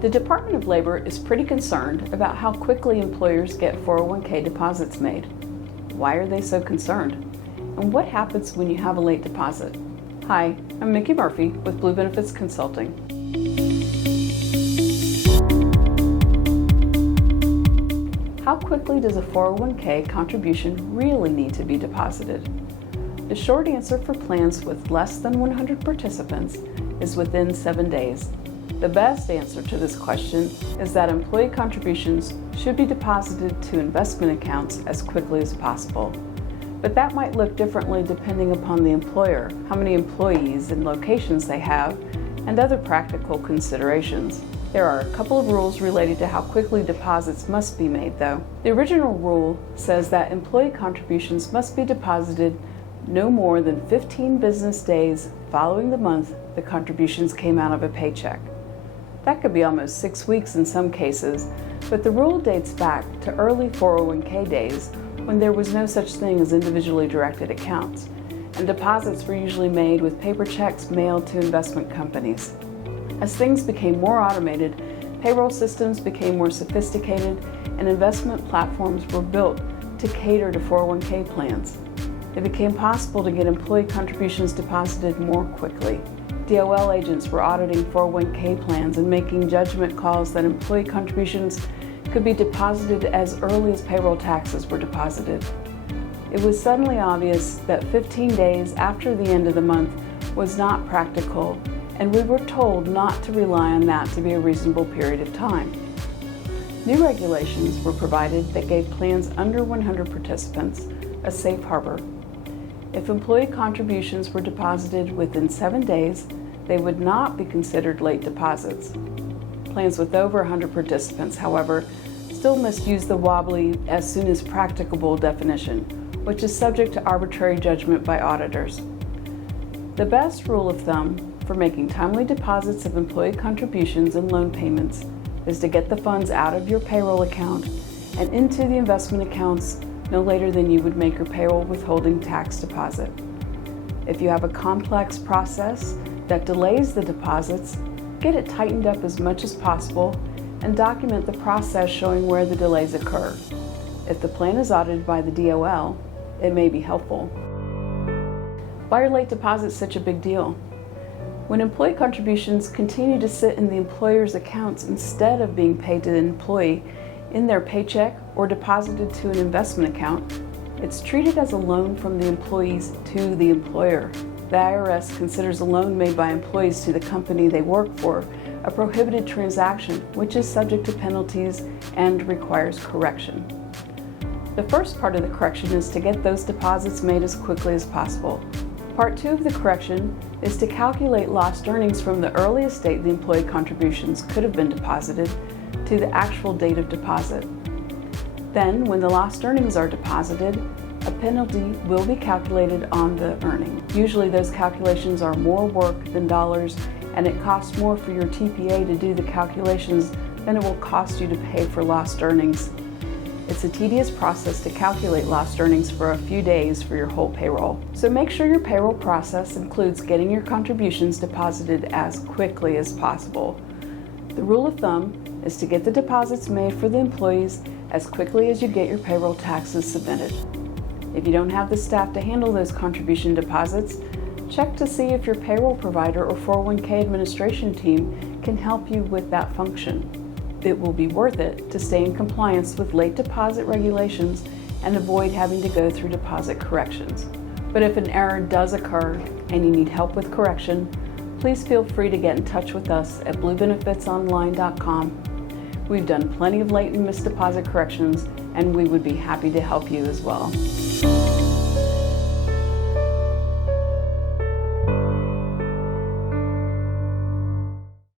The Department of Labor is pretty concerned about how quickly employers get 401k deposits made. Why are they so concerned? And what happens when you have a late deposit? Hi, I'm Mickey Murphy with Blue Benefits Consulting. How quickly does a 401k contribution really need to be deposited? The short answer for plans with less than 100 participants is within 7 days. The best answer to this question is that employee contributions should be deposited to investment accounts as quickly as possible. But that might look differently depending upon the employer, how many employees and locations they have, and other practical considerations. There are a couple of rules related to how quickly deposits must be made, though. The original rule says that employee contributions must be deposited no more than 15 business days following the month the contributions came out of a paycheck. That could be almost 6 weeks in some cases, but the rule dates back to early 401k days when there was no such thing as individually directed accounts, and deposits were usually made with paper checks mailed to investment companies. As things became more automated, payroll systems became more sophisticated, and investment platforms were built to cater to 401k plans. It became possible to get employee contributions deposited more quickly. DOL agents were auditing 401k plans and making judgment calls that employee contributions could be deposited as early as payroll taxes were deposited. It was suddenly obvious that 15 days after the end of the month was not practical, and we were told not to rely on that to be a reasonable period of time. New regulations were provided that gave plans under 100 participants a safe harbor. If employee contributions were deposited within 7 days, they would not be considered late deposits. Plans with over 100 participants, however, still must use the wobbly as soon as practicable definition, which is subject to arbitrary judgment by auditors. The best rule of thumb for making timely deposits of employee contributions and loan payments is to get the funds out of your payroll account and into the investment accounts no later than you would make your payroll withholding tax deposit. If you have a complex process that delays the deposits, get it tightened up as much as possible and document the process showing where the delays occur. If the plan is audited by the DOL, it may be helpful. Why are late deposits such a big deal? When employee contributions continue to sit in the employer's accounts instead of being paid to the employee in their paycheck or deposited to an investment account, it's treated as a loan from the employees to the employer. The IRS considers a loan made by employees to the company they work for a prohibited transaction, which is subject to penalties and requires correction. The first part of the correction is to get those deposits made as quickly as possible. Part 2 of the correction is to calculate lost earnings from the earliest date the employee contributions could have been deposited to the actual date of deposit. Then, when the lost earnings are deposited, a penalty will be calculated on the earning. Usually those calculations are more work than dollars, and it costs more for your TPA to do the calculations than it will cost you to pay for lost earnings. It's a tedious process to calculate lost earnings for a few days for your whole payroll. So make sure your payroll process includes getting your contributions deposited as quickly as possible. The rule of thumb is to get the deposits made for the employees as quickly as you get your payroll taxes submitted. If you don't have the staff to handle those contribution deposits, check to see if your payroll provider or 401k administration team can help you with that function. It will be worth it to stay in compliance with late deposit regulations and avoid having to go through deposit corrections. But if an error does occur and you need help with correction, please feel free to get in touch with us at bluebenefitsonline.com. We've done plenty of late and missed deposit corrections, and we would be happy to help you as well.